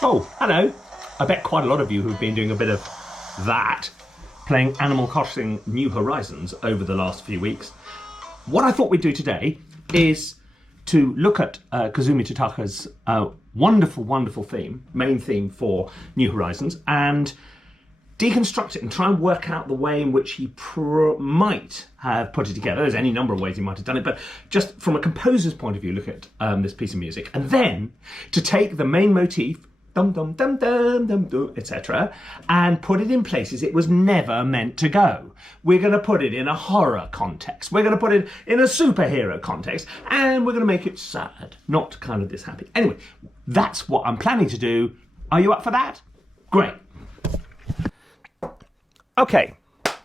Oh, hello. I bet quite a lot of you who've been doing a bit of that, playing Animal Crossing New Horizons over the last few weeks. What I thought we'd do today is to look at Kazumi Totaka's wonderful, wonderful theme, main theme for New Horizons, and deconstruct it and try and work out the way in which he might have put it together. There's any number of ways he might have done it, but just from a composer's point of view, look at this piece of music. And then to take the main motif, dum dum dum dum dum dum, etc., and put it in places it was never meant to go. We're going to put it in a horror context. We're going to put it in a superhero context, and we're going to make it sad, not kind of this happy. Anyway, that's what I'm planning to do. Are you up for that? Great. Okay,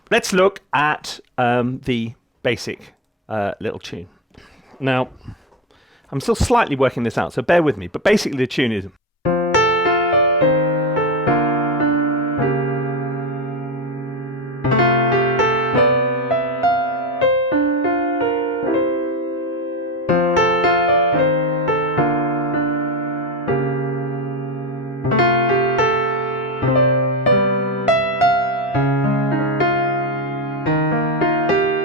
let's look at the basic little tune. Now, I'm still slightly working this out, so bear with me, but basically the tune is...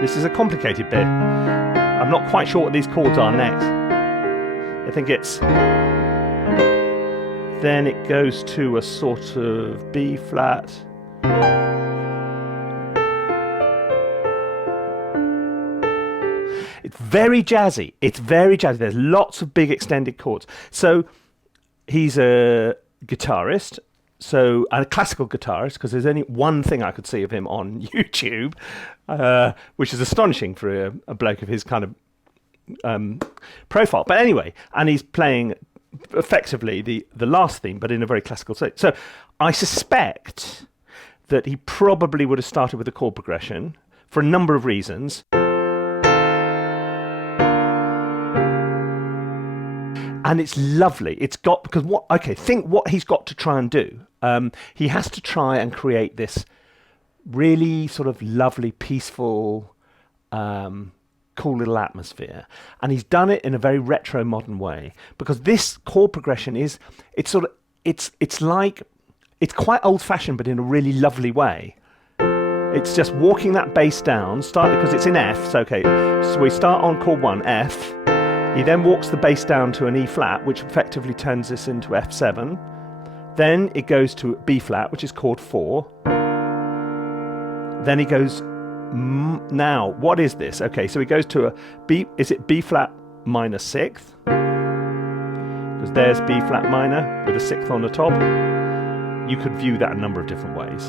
This is a complicated bit. I'm not quite sure what these chords are next. I think it's... Then it goes to a sort of B flat. It's very jazzy. It's very jazzy. There's lots of big extended chords. So he's a guitarist. So, and a classical guitarist, because there's only one thing I could see of him on YouTube, which is astonishing for a bloke of his kind of profile. But anyway, and he's playing effectively the last theme, but in a very classical state. So I suspect that he probably would have started with a chord progression for a number of reasons. And it's lovely. It's got, because think what he's got to try and do. He has to try and create this really sort of lovely, peaceful, cool little atmosphere. And he's done it in a very retro modern way, because this chord progression is, it's quite old fashioned, but in a really lovely way. It's just walking that bass down, because it's in F. So, okay, so we start on chord 1, F. He then walks the bass down to an E flat, which effectively turns this into F7. Then it goes to B flat, which is chord 4. Then he goes, now, what is this? Okay, so he goes to a B, is it B flat minor 6th? Because there's B flat minor with a 6th on the top. You could view that a number of different ways.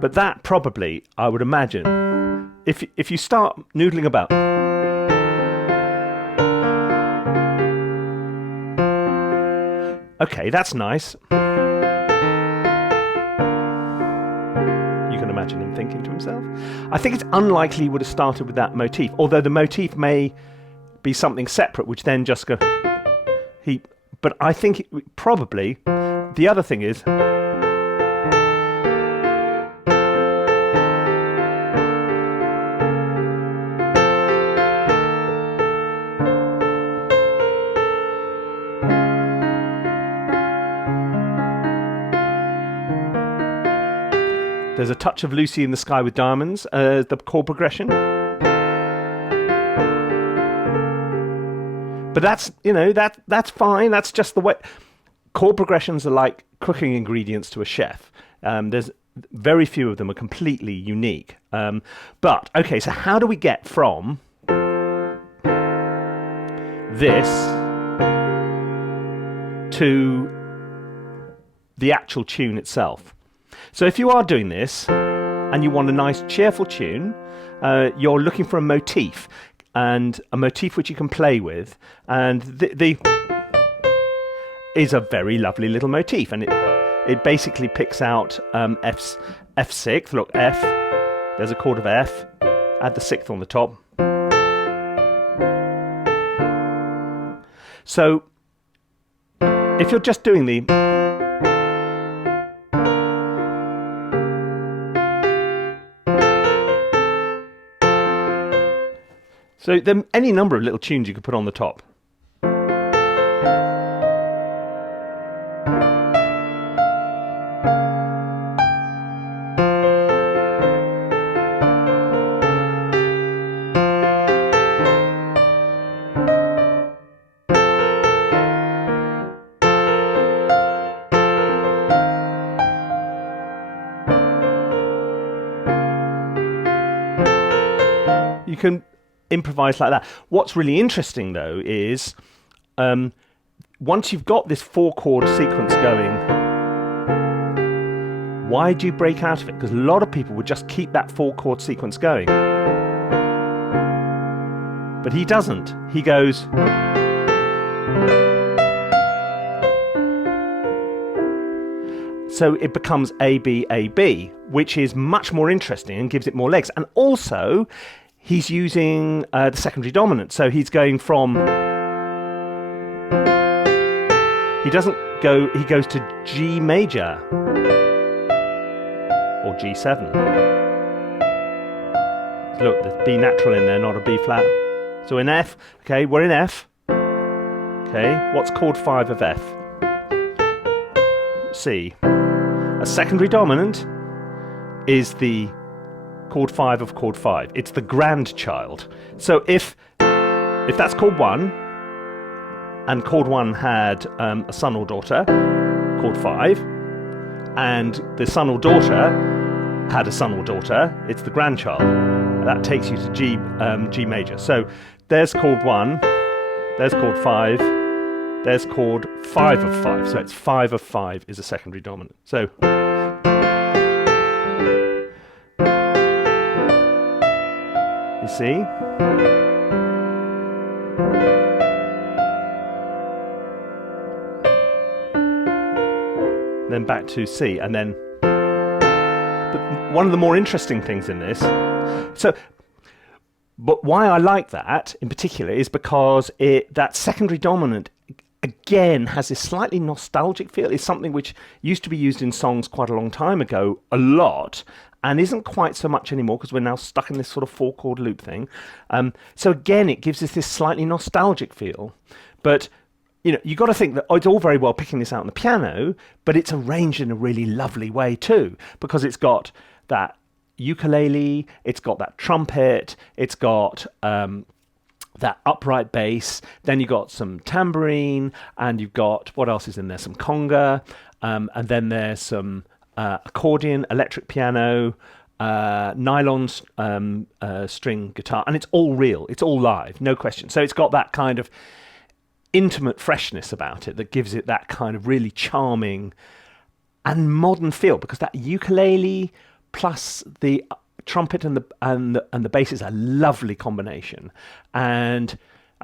But that probably, I would imagine, if you start noodling about, okay, that's nice. You can imagine him thinking to himself. I think it's unlikely he would have started with that motif, although the motif may be something separate, which then just go... But I think probably... The other thing is... There's a touch of Lucy in the Sky with Diamonds, the chord progression. But that's, that's fine. That's just the way. Chord progressions are like cooking ingredients to a chef. There's very few of them are completely unique. But, okay, so how do we get from this to the actual tune itself? So if you are doing this and you want a nice cheerful tune, you're looking for a motif, and a motif which you can play with, and the is a very lovely little motif, and it basically picks out F6, look, F, there's a chord of F, add the 6th on the top. So if you're just doing the... So there are any number of little tunes you could put on the top. can improvise like that. What's really interesting though is once you've got this 4-chord sequence going, why do you break out of it? Because a lot of people would just keep that 4-chord sequence going. But he doesn't. He goes... So it becomes A, B, A, B, which is much more interesting and gives it more legs. And also, he's using the secondary dominant. So he's going from... He doesn't go... He goes to G major. Or G7. Look, there's B natural in there, not a B flat. So in F, okay, we're in F. Okay, what's chord 5 of F? C. A secondary dominant is the chord 5 of chord 5. It's the grandchild. So if that's chord 1, and chord 1 had a son or daughter, chord 5, and the son or daughter had a son or daughter, it's the grandchild. That takes you to G major. So there's chord 1, there's chord 5, there's chord 5 of 5. So it's 5 of 5 is a secondary dominant. So you see? Then back to C, and then one of the more interesting things in this, but why I like that in particular is because that secondary dominant again has this slightly nostalgic feel. It's something which used to be used in songs quite a long time ago, a lot, and isn't quite so much anymore because we're now stuck in this sort of 4-chord loop thing. So again, it gives us this slightly nostalgic feel, but you got to think that it's all very well picking this out on the piano, but it's arranged in a really lovely way too, because it's got that ukulele, it's got that trumpet, it's got that upright bass, then you've got some tambourine, and you've got, what else is in there? Some conga, and then there's some accordion, electric piano, nylon string guitar, and it's all real, it's all live, no question. So it's got that kind of intimate freshness about it that gives it that kind of really charming and modern feel, because that ukulele plus the trumpet and the bass is a lovely combination, and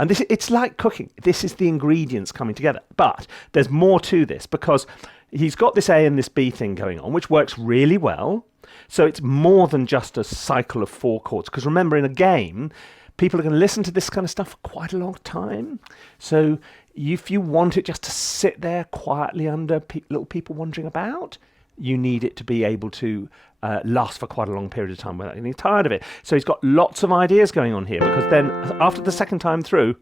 this, it's like cooking. This is the ingredients coming together. But there's more to this, because he's got this A and this B thing going on, which works really well. So it's more than just a cycle of 4 chords, because remember, in a game, people are going to listen to this kind of stuff for quite a long time. So if you want it just to sit there quietly under little people wandering about, you need it to be able to last for quite a long period of time without getting tired of it. So he's got lots of ideas going on here, because then after the second time through,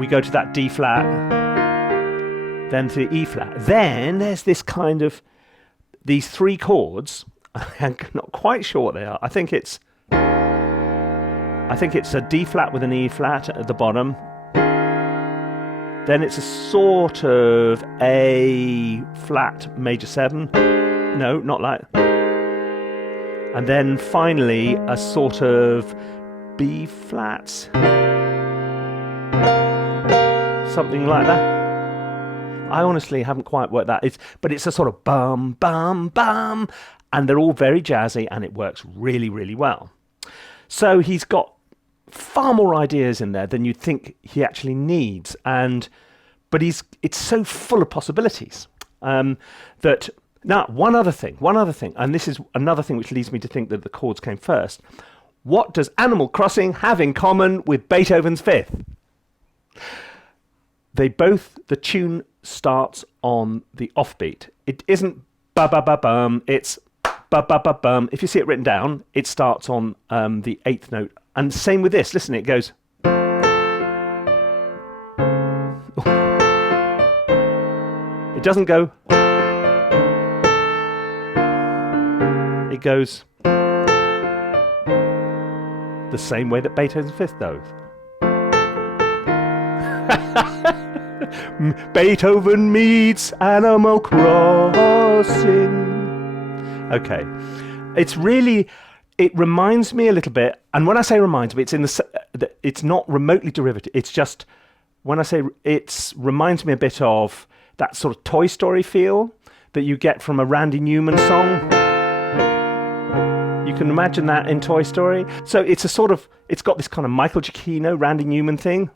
we go to that D flat, then to E flat. Then there's this kind of, these 3 chords, I'm not quite sure what they are. I think it's a D flat with an E flat at the bottom. Then it's a sort of A flat major 7. No, not like. And then finally a sort of B flat. Something like that. I honestly haven't quite worked that. But it's a sort of bum, bum, bum. And they're all very jazzy, and it works really, really well. So he's got far more ideas in there than you'd think he actually needs, but it's so full of possibilities that. Now, one other thing, and this is another thing which leads me to think that the chords came first. What does Animal Crossing have in common with Beethoven's Fifth? The tune starts on the offbeat. It isn't ba ba ba bum, it's ba ba ba bum. If you see it written down, it starts on the 8th note. And same with this. Listen, it goes. It doesn't go. It goes the same way that Beethoven's Fifth goes. Beethoven meets Animal Crossing. Okay. It's really, it reminds me a little bit, and when I say reminds me, it's not remotely derivative. It's just, when I say reminds me a bit of that sort of Toy Story feel that you get from a Randy Newman song. You can imagine that in Toy Story. So it's got this kind of Michael Giacchino, Randy Newman thing.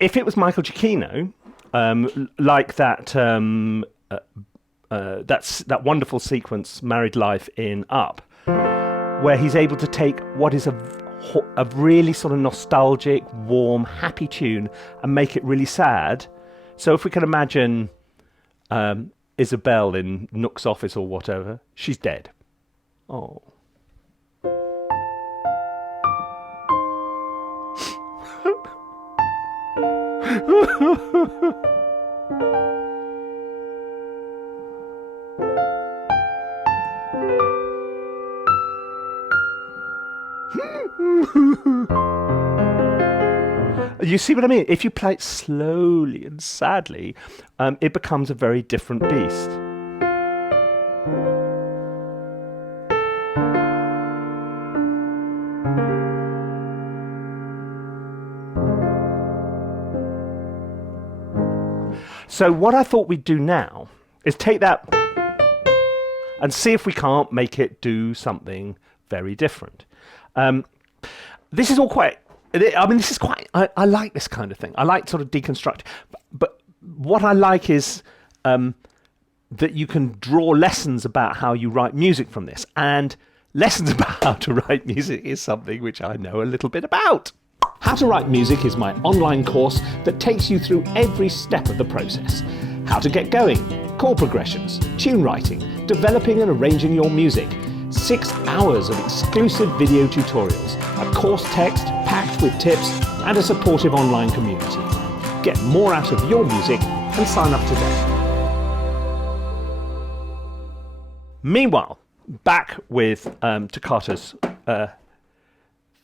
If it was Michael Giacchino, like that wonderful sequence, Married Life in Up, where he's able to take what is a really sort of nostalgic, warm, happy tune and make it really sad. So if we can imagine Isabel in Nook's office or whatever, she's dead. Oh. You see what I mean? If you play it slowly and sadly, it becomes a very different beast. So what I thought we'd do now is take that and see if we can't make it do something very different. This is all quite... this is quite... I like this kind of thing. I like sort of deconstruct. But what I like is that you can draw lessons about how you write music from this. And lessons about how to write music is something which I know a little bit about. How to Write Music is my online course that takes you through every step of the process. How to get going, chord progressions, tune writing, developing and arranging your music, 6 hours of exclusive video tutorials, a course text packed with tips, and a supportive online community. Get more out of your music and sign up today. Meanwhile, back with Totaka's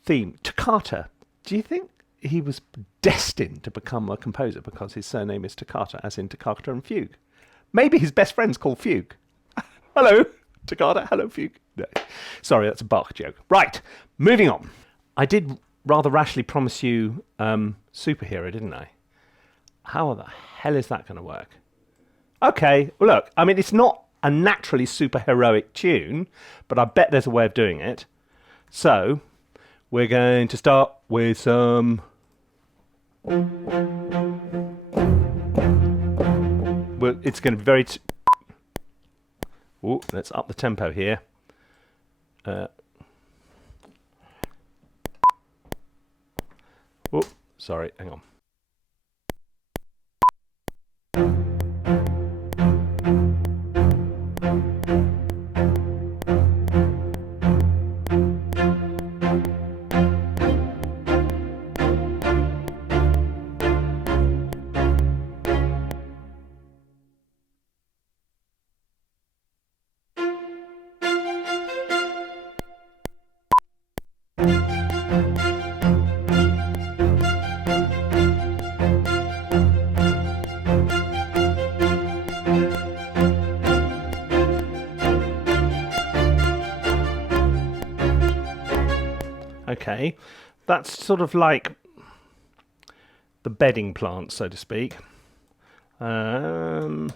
theme. Totaka, do you think he was destined to become a composer because his surname is Totaka, as in toccata and fugue? Maybe his best friend's called Fugue. Hello, toccata, hello, fugue. No. Sorry, that's a Bach joke. Right, moving on. I did rather rashly promise you superhero, didn't I? How the hell is that going to work? Okay, well, look, I mean, it's not a naturally superheroic tune, but I bet there's a way of doing it. So, we're going to start with some... Well, it's going to be very... Let's up the tempo here. Sorry, hang on. Okay, that's sort of like the bedding plant, so to speak. Okay,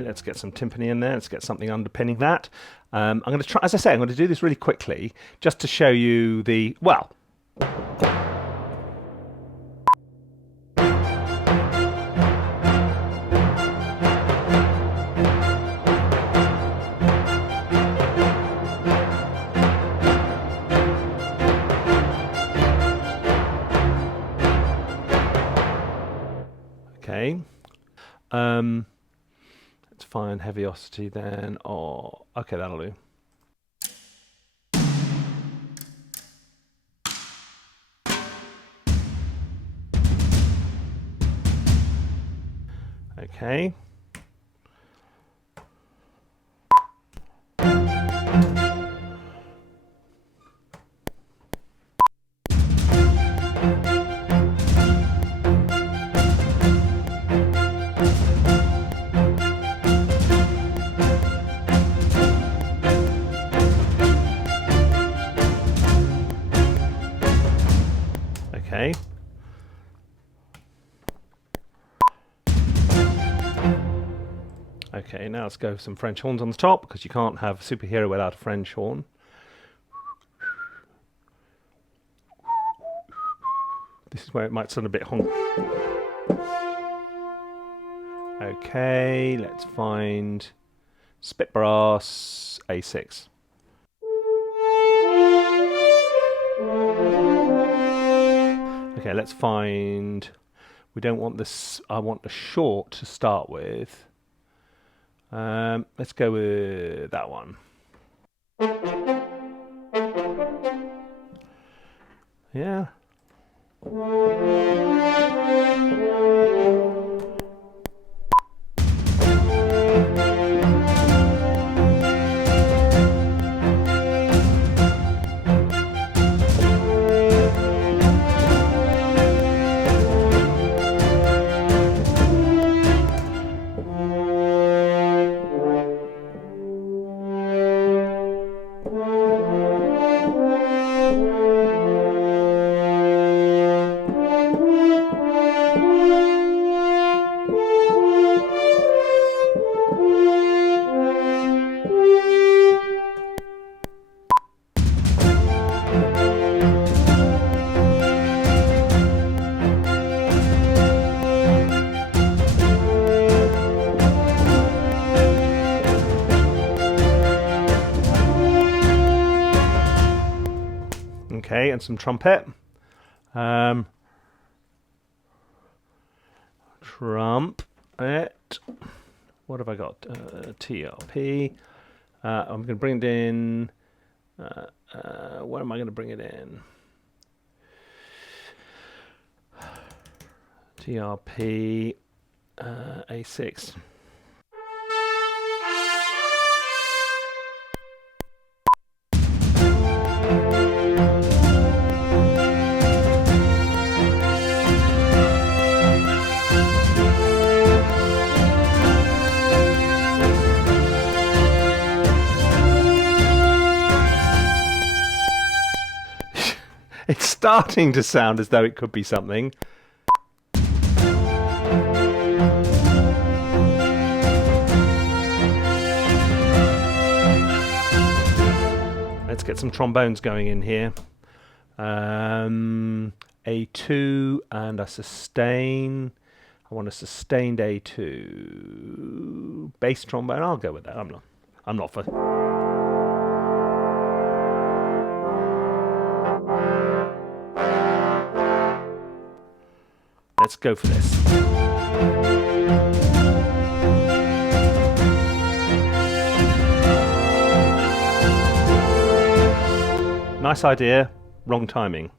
let's get some timpani in there. Let's get something underpinning that. I'm going to try, as I say, I'm going to do this really quickly just to show you the, well, okay. Let's find heaviosity then. Oh, okay, that'll do. Okay. Okay. Okay, now let's go with some French horns on the top, because you can't have a superhero without a French horn. This is where it might sound a bit honk. Okay, let's find spit brass A6. Okay, let's find, we don't want this, I want the short to start with. Let's go with that one. Yeah. Okay, and some trumpet. Trumpet. What have I got? TRP. I'm going to bring it in. Where am I going to bring it in? TRP A6. It's starting to sound as though it could be something. Let's get some trombones going in here. A2 and a sustain. I want a sustained A2. Bass trombone, I'll go with that. I'm not for... Let's go for this. Nice idea, wrong timing.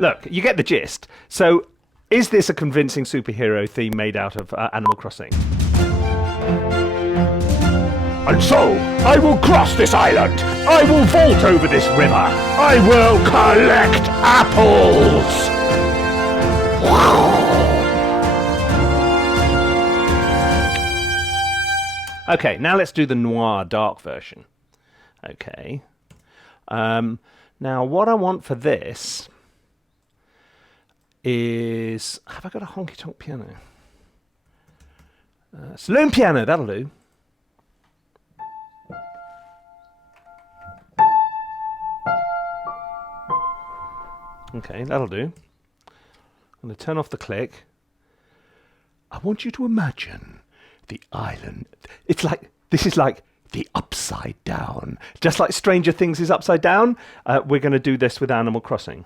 Look, you get the gist. So, is this a convincing superhero theme made out of Animal Crossing? And so, I will cross this island. I will vault over this river. I will collect apples. Okay, now let's do the Noir dark version. Okay. Now, what I want for this is... Have I got a honky-tonk piano? Saloon piano, that'll do. Okay, that'll do. I'm going to turn off the click. I want you to imagine the island. It's like, this is like the upside down. Just like Stranger Things is upside down, we're going to do this with Animal Crossing.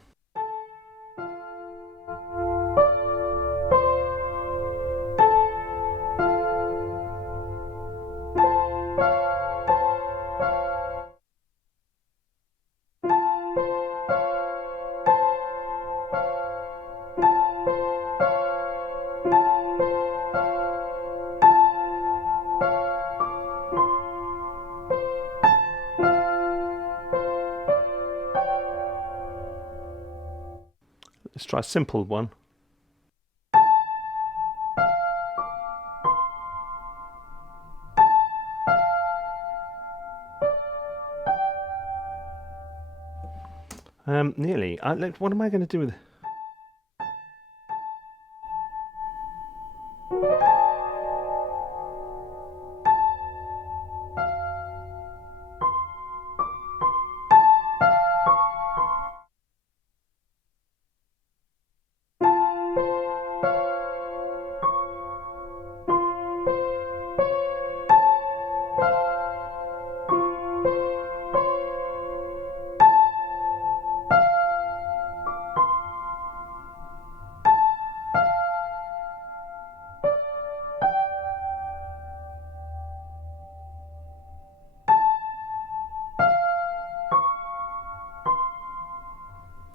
Let's try a simple one. Nearly. What am I going to do with it?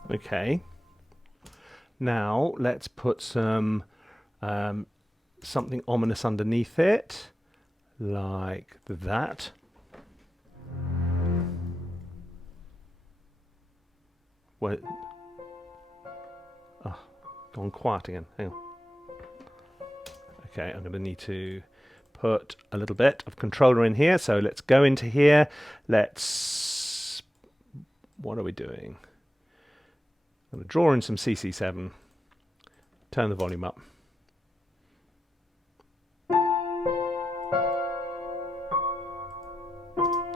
Okay. Now let's put some something ominous underneath it, like that. What? Oh, gone quiet again. Hang on. Okay, I'm going to need to put a little bit of controller in here. So let's go into here. Let's. What are we doing? I'm going to draw in some CC7, turn the volume up.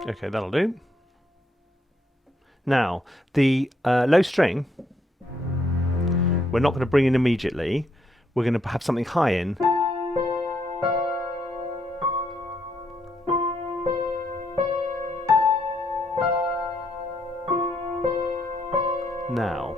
Okay, that'll do. Now, the low string, we're not going to bring in immediately. We're going to have something high in. Now.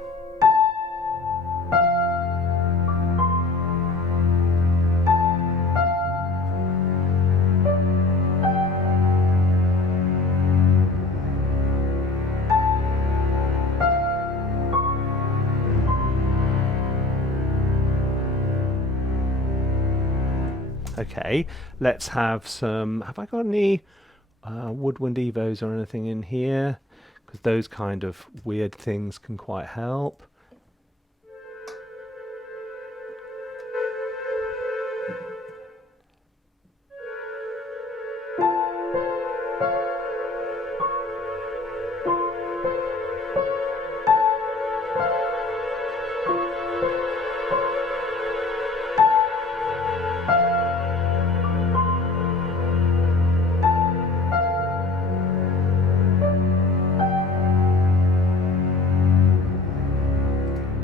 Okay, let's have some. Have I got any woodwind evos or anything in here? Because those kind of weird things can quite help.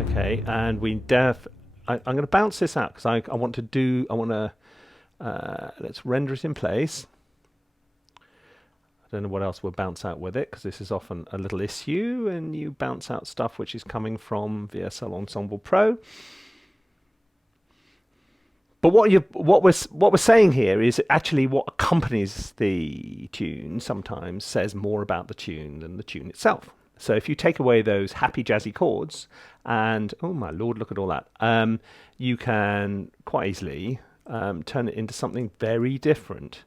Okay, and I'm going to bounce this out because I want to let's render it in place. I don't know what else we'll bounce out with it because this is often a little issue, and you bounce out stuff which is coming from VSL Ensemble Pro. But what we're saying here is actually what accompanies the tune sometimes says more about the tune than the tune itself. So if you take away those happy jazzy chords and, oh my lord, look at all that, you can quite easily turn it into something very different.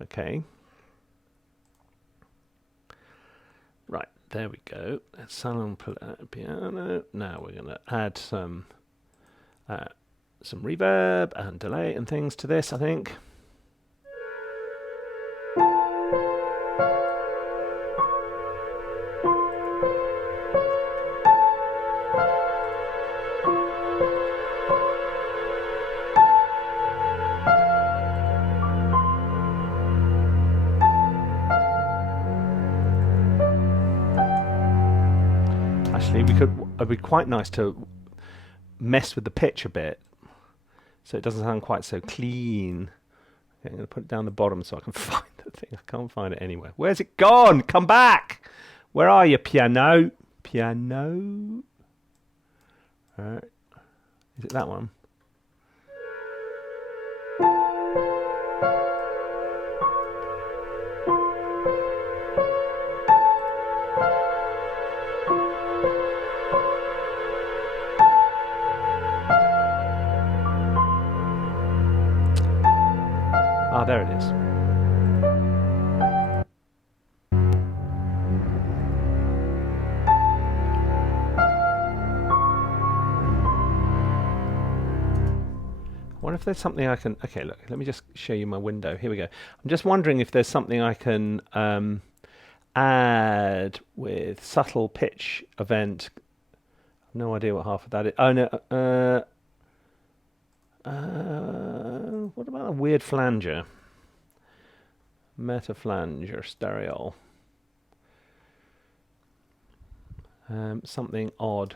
Okay. Right, there we go. Salon piano. Now we're going to add some reverb and delay and things to this, I think. Actually, it'd be quite nice to mess with the pitch a bit so it doesn't sound quite so clean. Okay, I'm going to put it down the bottom so I can find the thing. I can't find it anywhere. Where's it gone? Come back! Where are you, piano? Piano? Alright. Is it that one? Ah, there it is. wonder if there's something I can... Okay, look, let me just show you my window. Here we go. I'm just wondering if there's something I can add with subtle pitch event. I've no idea what half of that is. Oh, no. What about a weird flanger? Meta flanger, stereo. Something odd.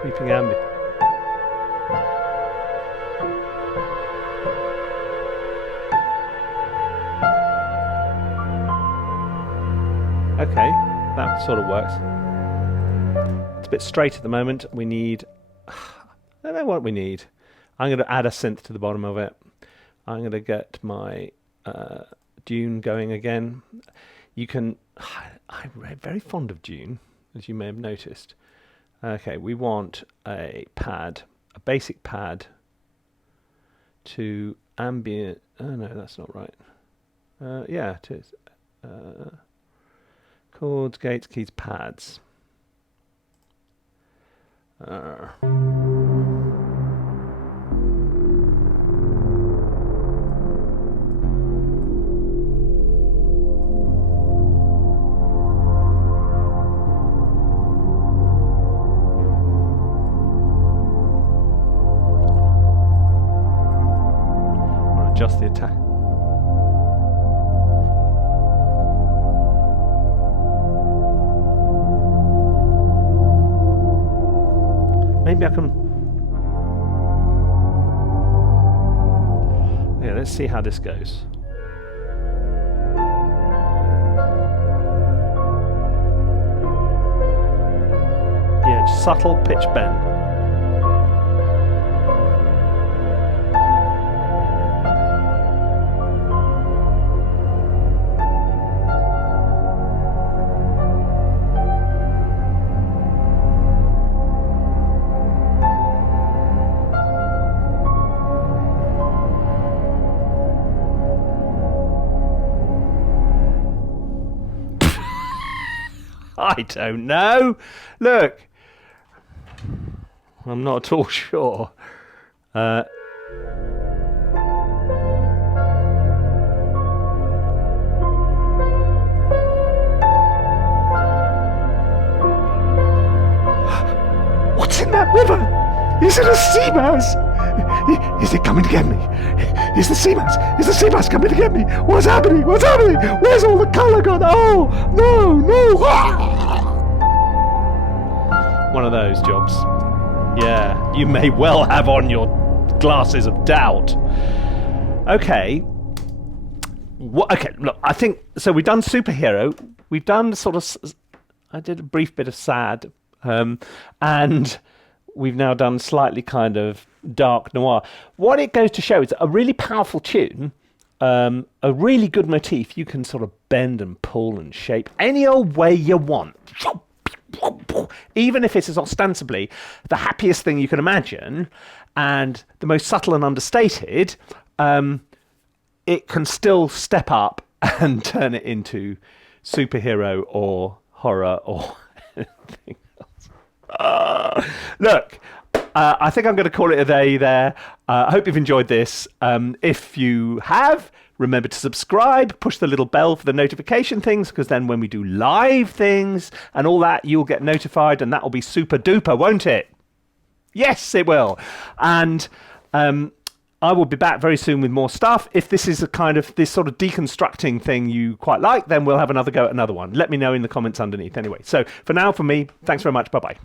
Creeping ambient. Okay, that sort of works. It's a bit straight at the moment. We need... I don't know what we need. I'm going to add a synth to the bottom of it. I'm going to get my Dune going again. You can... I'm very fond of Dune, as you may have noticed. Okay, we want a pad, a basic pad to ambient... Oh no, that's not right. Yeah, it is. Chords, gates, keys, pads. Adjust the attack. Maybe I can... Yeah, let's see how this goes. Yeah, just subtle pitch bend. I don't know. Look, I'm not at all sure. What's in that river? Is it a sea mouse? Is it coming to get me? Is the sea mouse? Is the sea mouse coming to get me? What's happening? What's happening? Where's all the colour gone? Oh, no, no. One of those jobs. Yeah, you may well have on your glasses of doubt. Okay. Okay, look, I think... So we've done superhero. We've done sort of... I did a brief bit of sad. And we've now done slightly kind of dark noir. What it goes to show is a really powerful tune, a really good motif. You can sort of bend and pull and shape any old way you want. Even if it is ostensibly the happiest thing you can imagine and the most subtle and understated, it can still step up and turn it into superhero or horror or anything else. Look, I think I'm going to call it a day there. I hope you've enjoyed this. If you have, remember to subscribe, push the little bell for the notification things, because then when we do live things and all that, you'll get notified, and that will be super duper, won't it? Yes, it will. And I will be back very soon with more stuff. If this is a kind of this sort of deconstructing thing you quite like, then we'll have another go at another one. Let me know in the comments underneath anyway. So for now, from me, thanks very much. Bye-bye.